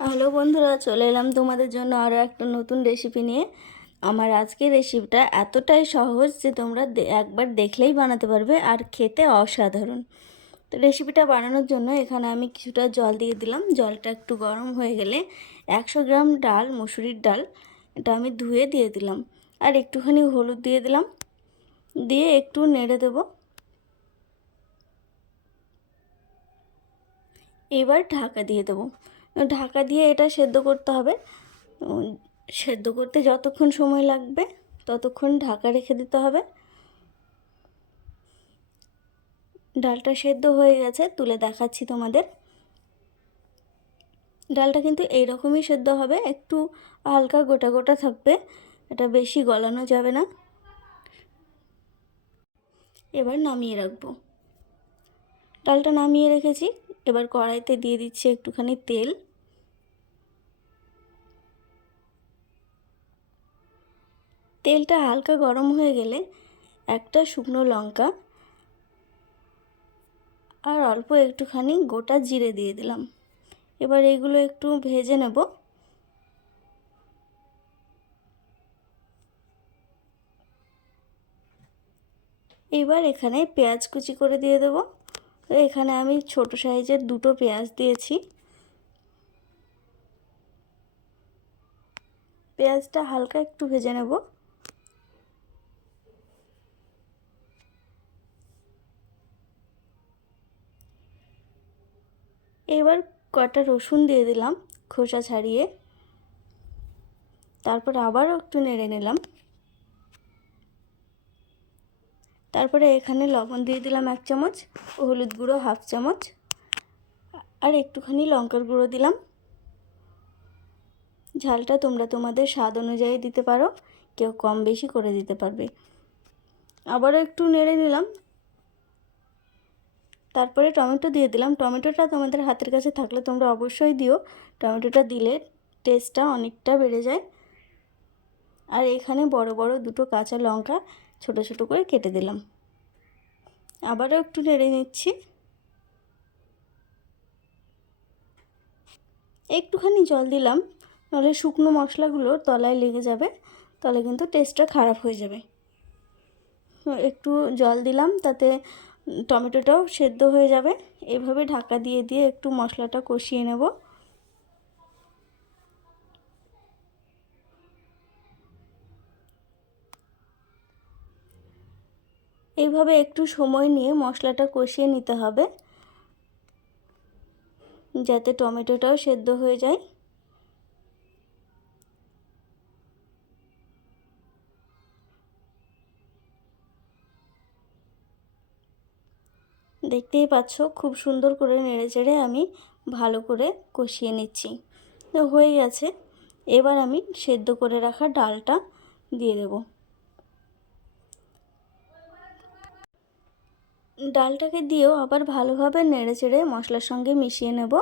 Hello বন্ধুরা, চলে এলাম তোমাদের জন্য আরও একটা নতুন রেসিপি নিয়ে। আমার আজকের রেসিপিটা এতটাই সহজ যে তোমরা একবার দেখলেই বানাতে পারবে আর খেতে অসাধারণ। তো রেসিপিটা বানানোর জন্য এখানে আমি কিছুটা জল দিয়ে দিলাম। জলটা একটু গরম হয়ে গেলে একশো গ্রাম ডাল, মুসুরির ডাল, এটা আমি ধুয়ে দিয়ে দিলাম। আর একটুখানি হলুদ দিয়ে দিলাম। দিয়ে একটু নেড়ে দেবো। এবার ঢাকা দিয়ে দেবো। ঢাকা দিয়ে এটা সেদ্ধ করতে হবে। সেদ্ধ করতে যতক্ষণ সময় লাগবে ততক্ষণ ঢাকা রেখে দিতে হবে। ডালটা সেদ্ধ হয়ে গেছে, তুলে দেখাচ্ছি তোমাদের। ডালটা কিন্তু এইরকমই সেদ্ধ হবে, একটু হালকা গোটা গোটা থাকবে, এটা বেশি গলানো যাবে না। এবার নামিয়ে রাখব। ডালটা নামিয়ে রেখেছি, এবার কড়াইতে দিয়ে দিচ্ছি একটুখানি তেল। তেলটা হালকা গরম হয়ে গেলে একটা শুকনো লঙ্কা আর অল্প একটুখানি গোটা জিরে দিয়ে দিলাম। এবার এগুলো একটু ভেজে নেব। এবার এখানে পেঁয়াজ কুচি করে দিয়ে দেবো। এখানে আমি ছোট সাইজের দুটো পেঁয়াজ দিয়েছি। পেঁয়াজটা হালকা একটু ভেজে নেব। এবার কটা রসুন দিয়ে দিলাম খোসা ছাড়িয়ে। তারপর আবারও একটু নেড়ে নিলাম। তারপরে এখানে লবণ দিয়ে দিলাম এক চামচ, হলুদ গুঁড়ো হাফ চামচ, আর একটুখানি লঙ্কার গুঁড়ো দিলাম। ঝালটা তোমরা তোমাদের স্বাদ অনুযায়ী দিতে পারো, কেউ কম বেশি করে দিতে পারবে। আবারও একটু নেড়ে নিলাম তারপরে টমেটো দিয়ে দিলাম। টমেটোটা তোমাদের হাতের কাছে থাকলে তোমরা অবশ্যই দিও। টমেটোটা দিলে টেস্টটা অনেকটা বেড়ে যায়। আর এখানে বড় বড় দুটো কাঁচা লঙ্কা ছোট ছোট করে কেটে দিলাম। আবারও একটু নেড়ে নিচ্ছি। একটুখানি জল দিলাম, নাহলে শুকনো মশলাগুলো তলায় লেগে যাবে, তাহলে কিন্তু টেস্টটা খারাপ হয়ে যাবে। একটু জল দিলাম, তাতে টমেটোটাও সেদ্ধ হয়ে যাবে। এভাবে ঢাকা দিয়ে দিয়ে একটু মশলাটা কষিয়ে নেব। এইভাবে একটু সময় নিয়ে মশলাটা কষিয়ে নিতে হবে, যাতে টমেটোটাও সেদ্ধ হয়ে যায়। দেখতেই পাচ্ছ, খুব সুন্দর করে নেড়ে চেড়ে আমি ভালো করে কষিয়ে নিচ্ছি। তো হয়ে গেছে। এবার আমি সেদ্ধ করে রাখা ডালটা দিয়ে দেব। ডালটাকে দিয়েও আবার ভালোভাবে নেড়ে চেড়ে মশলার সঙ্গে মিশিয়ে নেব।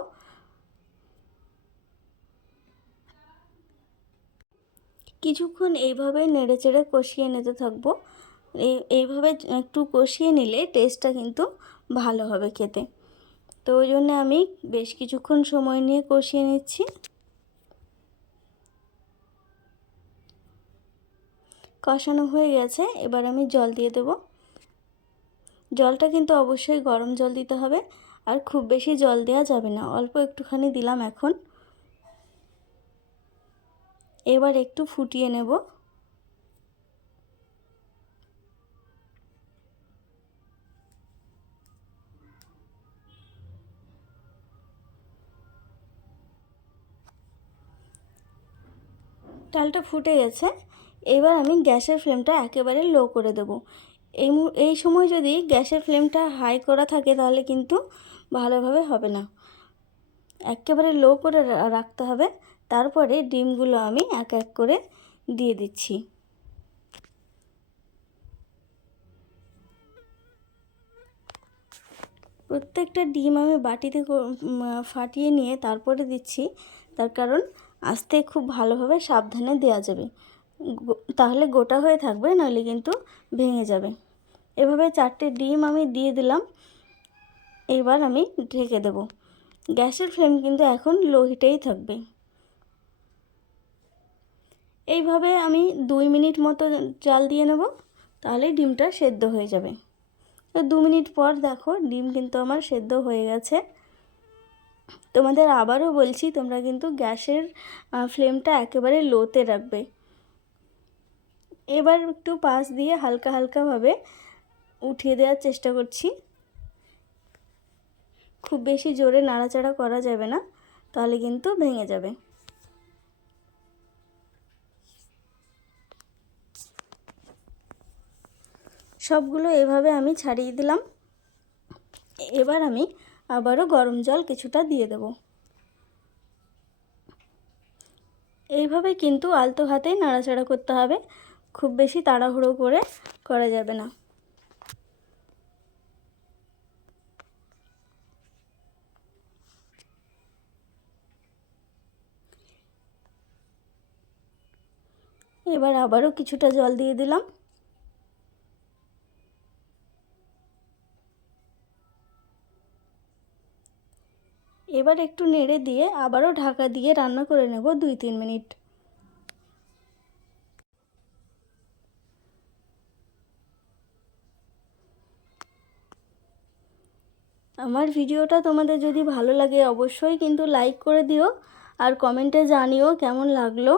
কিছুক্ষণ এইভাবে নেড়ে চেড়ে কষিয়ে নিতে থাকব। এইভাবে একটু কষিয়ে নিলে টেস্টটা কিন্তু ভালো হবে খেতে। তো ওই জন্য আমি বেশ কিছুক্ষণ সময় নিয়ে কষিয়ে নিচ্ছি। কষানো হয়ে গেছে, এবার আমি জল দিয়ে দেব। জলটা কিন্তু অবশ্যই গরম জল দিতে হবে, আর খুব বেশি জল দেওয়া যাবে না, অল্প একটুখানি দিলাম এখন। এবার একটু ফুটিয়ে নেব। ডালটা ফুটে গেছে, এবার আমি গ্যাসের ফ্লেমটা একেবারে লো করে দেব। এই এই সময় যদি গ্যাসের ফ্লেমটা হাই করা থাকে তাহলে কিন্তু ভালোভাবে হবে না। একেবারে লো করে রাখতে হবে, তারপরে ডিমগুলো আমি এক এক করে দিয়ে দিচ্ছি। প্রত্যেকটা ডিম আমি বাটিতে ফাটিয়ে নিয়ে তারপরে দিচ্ছি, তার কারণ আস্তে খুব ভালোভাবে সাবধানে দেওয়া যাবে। তাহলে গোটা হয়ে থাকবে, নইলে কিন্তু ভেঙে যাবে। এভাবে চারটে ডিম আমি দিয়ে দিলাম। এবার আমি ঢেকে দেব। গ্যাসের ফ্লেম কিন্তু এখন লো হিটেই থাকবে। এইভাবে আমি দুই মিনিট মতো জাল দিয়ে নেব, তাহলে ডিমটা সেদ্ধ হয়ে যাবে। তো দু মিনিট পর দেখো, ডিম কিন্তু আমার সেদ্ধ হয়ে গেছে। তোমাদের আবারও বলছি, তোমরা কিন্তু গ্যাসের ফ্লেমটা একেবারে লোতে রাখবে। এবার একটু পাশ দিয়ে হালকা হালকাভাবে উঠিয়ে দেওয়ার চেষ্টা করছি। খুব বেশি জোরে নাড়াচাড়া করা যাবে না, তাহলে কিন্তু ভেঙে যাবে। সবগুলো এভাবে আমি ছাড়িয়ে দিলাম। এবার আমি আবারও গরম জল কিছুটা দিয়ে দেব। এইভাবে কিন্তু আলতো হাতেই নাড়াচাড়া করতে হবে। খুব বেশি তাড়াহুড়ো করে করা যাবে না। এবার আবারও কিছুটা জল দিয়ে দিলাম। এবার একটু নেড়ে দিয়ে আবারও ঢাকা দিয়ে রান্না করে নেব দুই তিন মিনিট। আমার ভিডিওটা তোমাদের যদি ভালো লাগে অবশ্যই কিন্তু লাইক করে দিও আর কমেন্টে জানিও কেমন লাগল।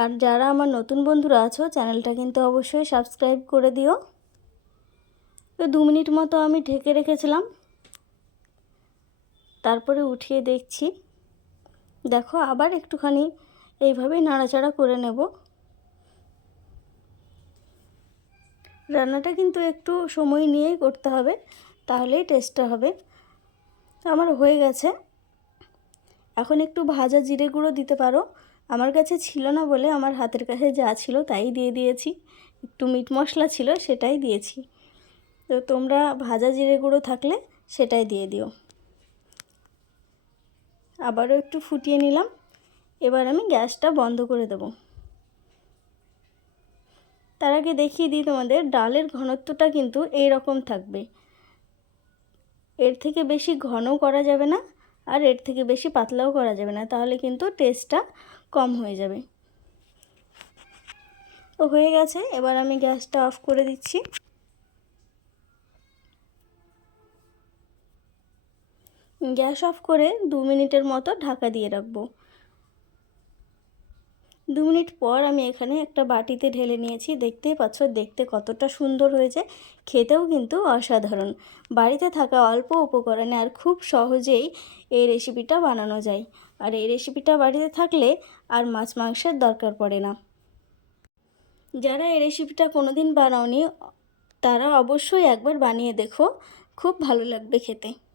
আর যারা আমার নতুন বন্ধুরা আছো, চ্যানেলটা কিন্তু অবশ্যই সাবস্ক্রাইব করে দিও। তো দু মিনিট মতো আমি ঢেকে রেখেছিলাম। তারপরে উঠিয়ে দেখছি। দেখো, আবার একটুখানি এইভাবেই নাড়াচাড়া করে নেব। রান্নাটা কিন্তু একটু সময় নিয়েই করতে হবে, তাহলেই টেস্টটা হবে। আমার হয়ে গেছে। এখন একটু ভাজা জিরে গুঁড়ো দিতে পারো। আমার কাছে ছিল না বলে আমার হাতের কাছে যা ছিল তাই দিয়ে দিয়েছি। একটু মিট মশলা ছিল সেটাই দিয়েছি। তো তোমরা ভাজা জিরে গুঁড়ো থাকলে সেটাই দিয়ে দিও। আবারও একটু ফুটিয়ে নিলাম। এবার আমি গ্যাসটা বন্ধ করে দেব। তার আগে দেখিয়ে দিই তোমাদের, ডালের ঘনত্বটা কিন্তু এই রকম থাকবে। এর থেকে বেশি ঘনও করা যাবে না আর এর থেকে বেশি পাতলাও করা যাবে না, তাহলে কিন্তু টেস্টটা কম হয়ে যাবে। তো হয়ে গেছে, এবার আমি গ্যাসটা অফ করে দিচ্ছি। গ্যাস অফ করে দু মিনিটের মতো ঢাকা দিয়ে রাখব। দু মিনিট পর আমি এখানে একটা বাটিতে ঢেলে নিয়েছি। দেখতেই পাচ্ছ, দেখতে কতটা সুন্দর হয়েছে। খেতেও কিন্তু অসাধারণ। বাড়িতে থাকা অল্প উপকরণে আর খুব সহজেই এই রেসিপিটা বানানো যায়। আর এই রেসিপিটা বাড়িতে থাকলে আর মাছ মাংসের দরকার পড়ে না। যারা এই রেসিপিটা কোনো দিন বানাওনি, তারা অবশ্যই একবার বানিয়ে দেখো। খুব ভালো লাগবে খেতে।